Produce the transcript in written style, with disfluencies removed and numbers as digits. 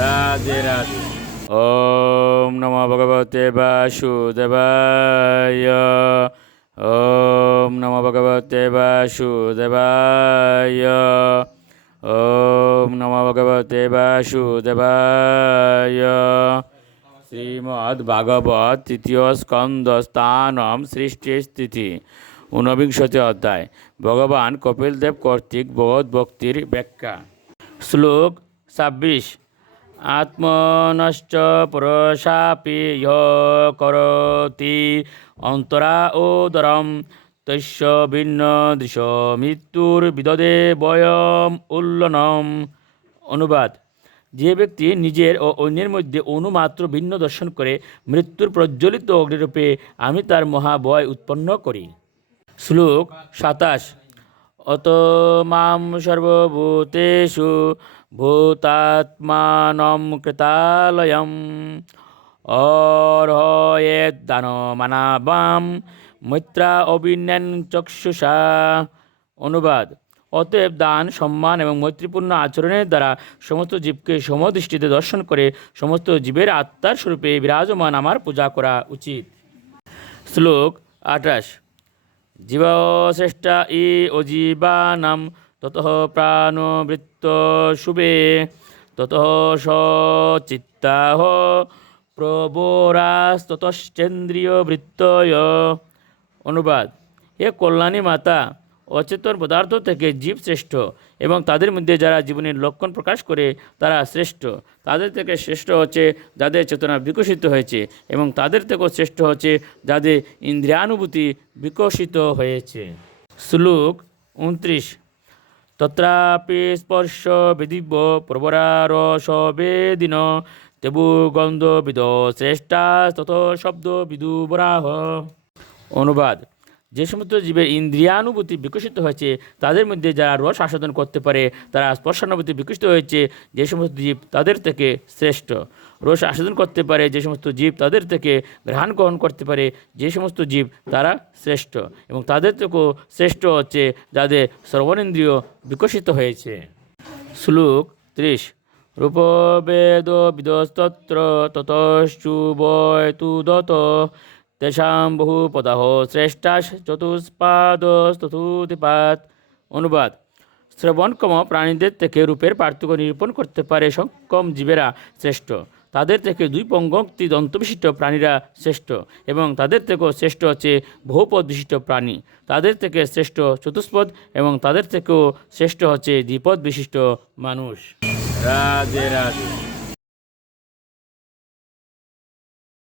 রাধে রাধে। ওম নমো ভগবতে বাসুদেবায়। ওম নমো ভগবতে বাসুদেবায়। ওম নমো ভগবতে বাসুদেবায়। শ্রীমদ্ ভাগবত তৃতীয় স্কন্দ স্থানম সৃষ্টি স্থিতি ঊনবিংশতি অধ্যায়। ভগবান কপিলদেব কর্তৃক ভগবত ভক্তির ব্যাখ্যা। শ্লোক 26। আত্মনশ্চ পুরুষাপি ইহ করতি অন্তরা ওদরম তস্য ভিন্ন দৃশ মৃত্যুর বিদদে বয়ম উল্লনম। অনুবাদ: যে ব্যক্তি নিজের ও অন্যের মধ্যে অনুমাত্র ভিন্ন দর্শন করে মৃত্যুর প্রজ্বলিত অগ্নিরূপে আমি তার মহাভয় উৎপন্ন করি। শ্লোক 27। অত মাম সর্বভূতেষু ভূতাত্মানম কৃতালয়ম অর্হয়েদ দানমানাবাম মৈত্রা অবিন্যান চক্ষুষা। অনুবাদ: অতএব দান, সম্মান এবং মৈত্রীপূর্ণ আচরণের দ্বারা সমস্ত জীবকে সমদৃষ্টিতে দর্শন করে সমস্ত জীবের আত্মার স্বরূপে বিরাজমান আমার পূজা করা উচিত। শ্লোক 28। জীবশ্রেষ্ঠা ই অজীবানাম ততঃ প্রাণবৃত্ত শুভে ততঃ সচিত্তাহ প্রবোরাস্ততশ্চেন্দ্রিয় বৃত্তয়। অনুবাদ: হে কল্যাণী মাতা, অচেতন পদার্থ থেকে জীব শ্রেষ্ঠ এবং তাদের মধ্যে যারা জীবনের লক্ষণ প্রকাশ করে তারা শ্রেষ্ঠ। তাদের থেকে শ্রেষ্ঠ হচ্ছে যাদের চেতনা বিকশিত হয়েছে এবং তাদের থেকেও শ্রেষ্ঠ হচ্ছে যাদের ইন্দ্রিয়ানুভূতি বিকশিত হয়েছে। শ্লোক 29। তত্রাপি স্পর্শ বিদিব্য প্রবরারসবেদিন তেবু গন্ধবিদ শ্রেষ্ঠা তত শব্দ বিদুবরাহ। অনুবাদ: যে সমস্ত জীবের ইন্দ্রিয়ানুভূতি বিকশিত হয়েছে তাদের মধ্যে যারা রস আস্বাদন করতে পারে তারা স্পর্শানুভূতি বিকশিত হয়েছে যে সমস্ত জীব তাদের থেকে শ্রেষ্ঠ। রস আস্বাদন করতে পারে যে সমস্ত জীব তাদের থেকে ঘ্রাণ গ্রহণ করতে পারে যে সমস্ত জীব তারা শ্রেষ্ঠ এবং তাদের থেকেও শ্রেষ্ঠ হচ্ছে যাদের শ্রবণেন্দ্রিয় বিকশিত হয়েছে। শ্লোক 30। রূপবেদ বিদস্তত্র ততশ্চুবয়তুদত তেষাং বহুপদাহ শ্রেষ্ঠাস চতুষ্পাদস্ততুতিপাত। অনুবাদ: শ্রবণকম প্রাণীদের থেকে রূপের পার্থক্য নিরূপণ করতে পারে সক্ষম জীবেরা শ্রেষ্ঠ। তাদের থেকে দুই পঙ্গক্তি দন্তবিশিষ্ট প্রাণীরা শ্রেষ্ঠ এবং তাদের থেকেও শ্রেষ্ঠ হচ্ছে বহুপদ বিশিষ্ট প্রাণী। তাদের থেকে শ্রেষ্ঠ চতুষ্পদ এবং তাদের থেকেও শ্রেষ্ঠ হচ্ছে দ্বিপদ বিশিষ্ট মানুষ। রাধে রাধে।